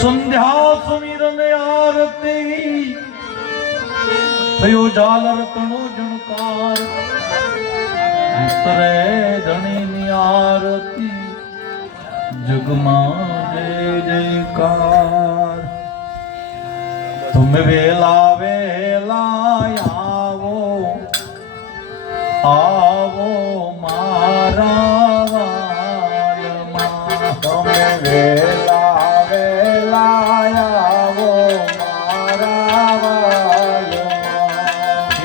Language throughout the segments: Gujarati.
સંધ્યા સુમિરન આરતી થયો ઝાલર તણો જણકાર ઉતરે ધણીની આરતી જગમાં જય જયકાર તમે વેલા વેલા આવો આવો મારા વાલમાં તમે વેલા વેલા આવો મારા વાલમાં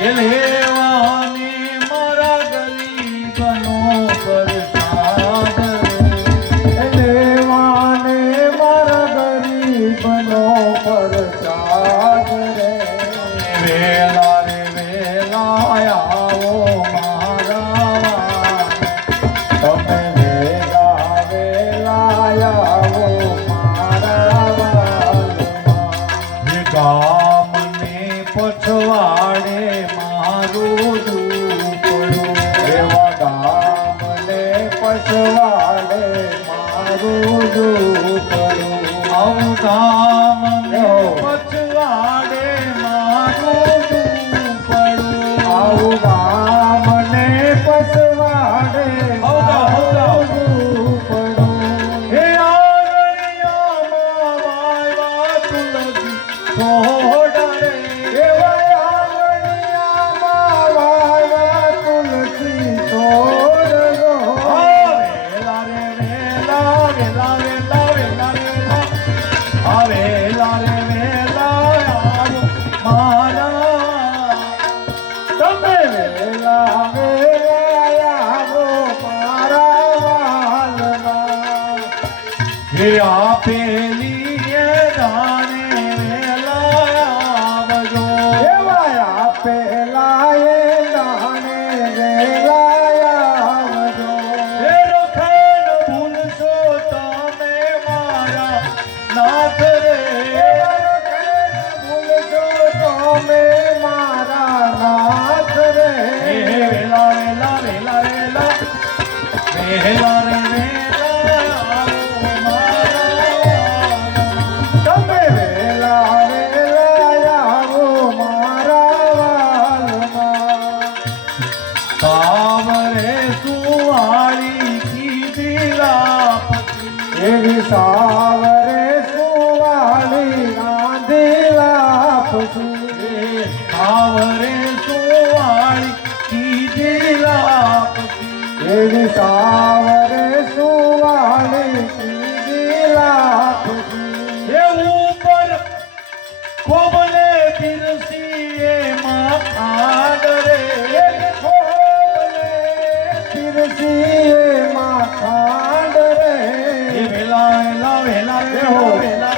એ લેવાની મારા ગરીબનો પ્રસાદ એ લેવાને મારા ગરીબનો પ્રસાદ રે વેલા રે વેલા આવો મારા વાલ તમે વેલા વેલા આવો મારા વાલમાં એ ગામને પછવાડે મારું ઝૂંપડું એવા ગામને પછવાડે મારું ઝૂંપડું આવું ગામને પછવાડે મારું ઝૂંપડું આવું ગામને પછવાડે મારું ઝૂંપડું હે આંગણિયામાં વાયવા તુલસી છોડ રે એવા આંગણિયામાં વાવા તુલસી છોડ રો વેલા રે વેલા વેલા વેલા વેલા વેલા આ વેલા રે વેલા આવો મારા તમે વેલા વેલા આવો મારા વાલમાં હે આપેલી એ દાને વેલા આવજો એવા પેલા એ દાણે વેલા આવજો હે રખણ ભૂલશો તમે મારા નાથ રે ભૂલજો તમે મારા નાથ રે હે વેલા વેલા વેલા વેલા વેલા રે વેલા આવો મારા તમે વેલા વેલા આવો મારા વાલમાં સાવરે સુવાળી કીધીલા એવી સાવરે સુવાળી રાંધેલા પછી સાવરે સુવાળી કીધીલા એવી સાવરે સુવાળી કીધેલા પછી એ ઉપર ખોબલે પીરસી એમાં ખાંડ રે ખોબલે પીરસીએ માં ખાંડ રે એ વેલા વેલા વેલા વેલા વેલા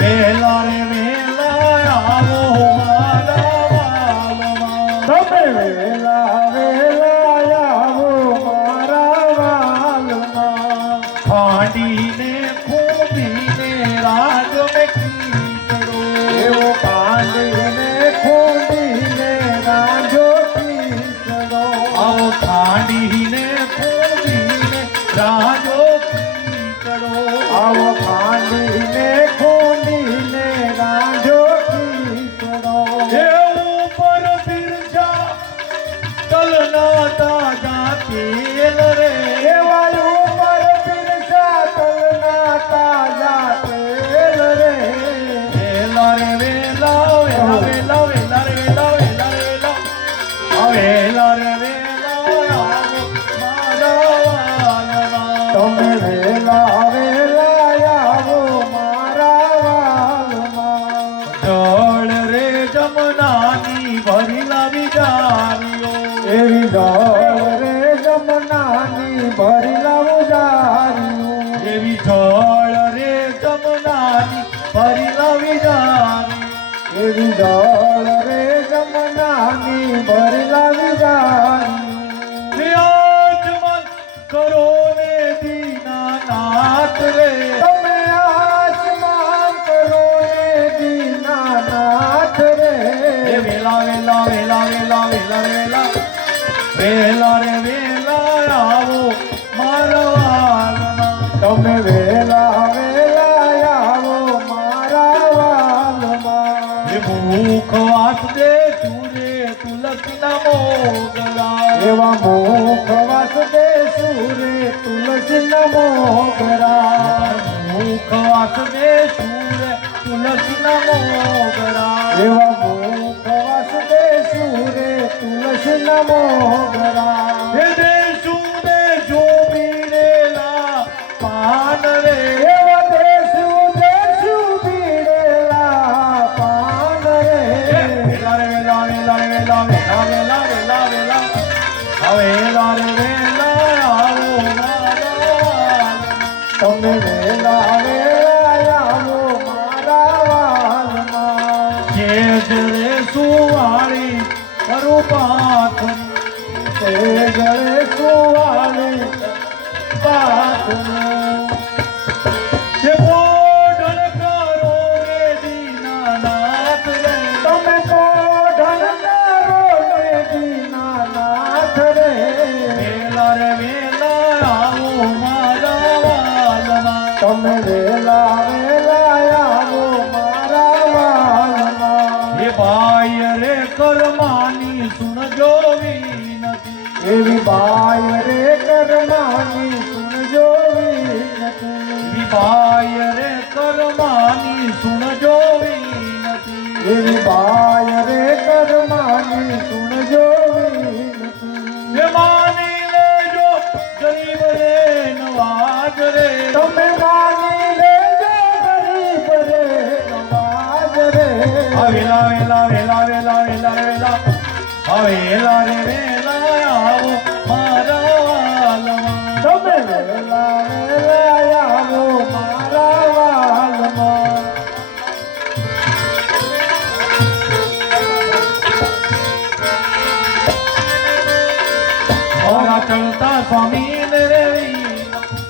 વેલા રે વેલા આવો મારા વાલમાં તમે વેલા વેલા આવો મારા વાલમાં ખાંડીને ખૂંદીને રાગ મેં કીધો એવો કાંડીને ખૂંદીને રાંધો પીસડો આવો ખાંડીને ખૂંદીને રાજો કીધો આવો કાંડીને ખૂંદીને રાંધો પીસડો એ ઉપર બિરજા તલના તાજા તેલ રે એવા ઉપર પીરસા તલના તાજા તેલ રે વેલા રે વેલા વેલા વેલા વેલા રે વેલા વેલા વેલા આ વેલા રે વેલા આવો મારા વાલમાં તમે વેલા વેલા આવો મારા વાલમાં જળ રે જમનાની ભરી લાવી જારીઓ એવી જળ રે જમનાની ભરી લાવું જાર્યું એવી જળ રે જમનાની ભરી લાવી જારી એવી જળ રે જમનાની ભરી લાવી જાર્યું આજમન કરો ને દીનાનાથ રે તમે આસમાન કરો ને દીનાનાથ રે એ વેલા વેલા વેલા વેલા વેલા વેલા વેલા રે વેલા આવો મારા વાલમાં તમે વેલા વેલા એવા મુખ વાસદે સુરે તુલસી નમો કરા મુખ વાસદે સૂરે તુલસી નમો કરા એવા મુખ વાસદે સુરે તુલસી નમો કરા હે દેશું દે જો બીડેલા પાન રે એવા દેશું બીડેલા પાન રે વેલા રે વેલા વેલા વેલા વેલા વેલા વેલા વેલા હવે વેલા રે વેલા આવો મારા તમે વેલા વેલા આવો મારા વાલમાં જે જરે સુવાળી કરું પાથરી તે ગળે સુવાળી પાથનું જે મોઢણ કરો રે દીનાનાથ રે તમે કોઢણ કરો ને દીનાનાથ રે વેલા રે વેલા આવો મારા વાલમાં તમે વેલા વેલા આવો મારા વાલમાં હે ભાઈ રે કરમાની સુનજો વિનતી એવી બાય રે કરમાની સુનજો વિનતી વિભાય રે કરમાની સુનજો વિનતી એવી બાય રે કરમાની સુનજો વિનતી હે માની લેજો ગરીબ રે નવાજ રે તમે માની લેજો ગરીબ રે નવાજ રે આ વેલા વેલા વેલા વેલા વેલા વેલા આ વેલા રે વેલા આવો મારા વાલમાં તમે વેલા વેલા આવો મારા વાલમાં મારા ચલતા સ્વામી ને રે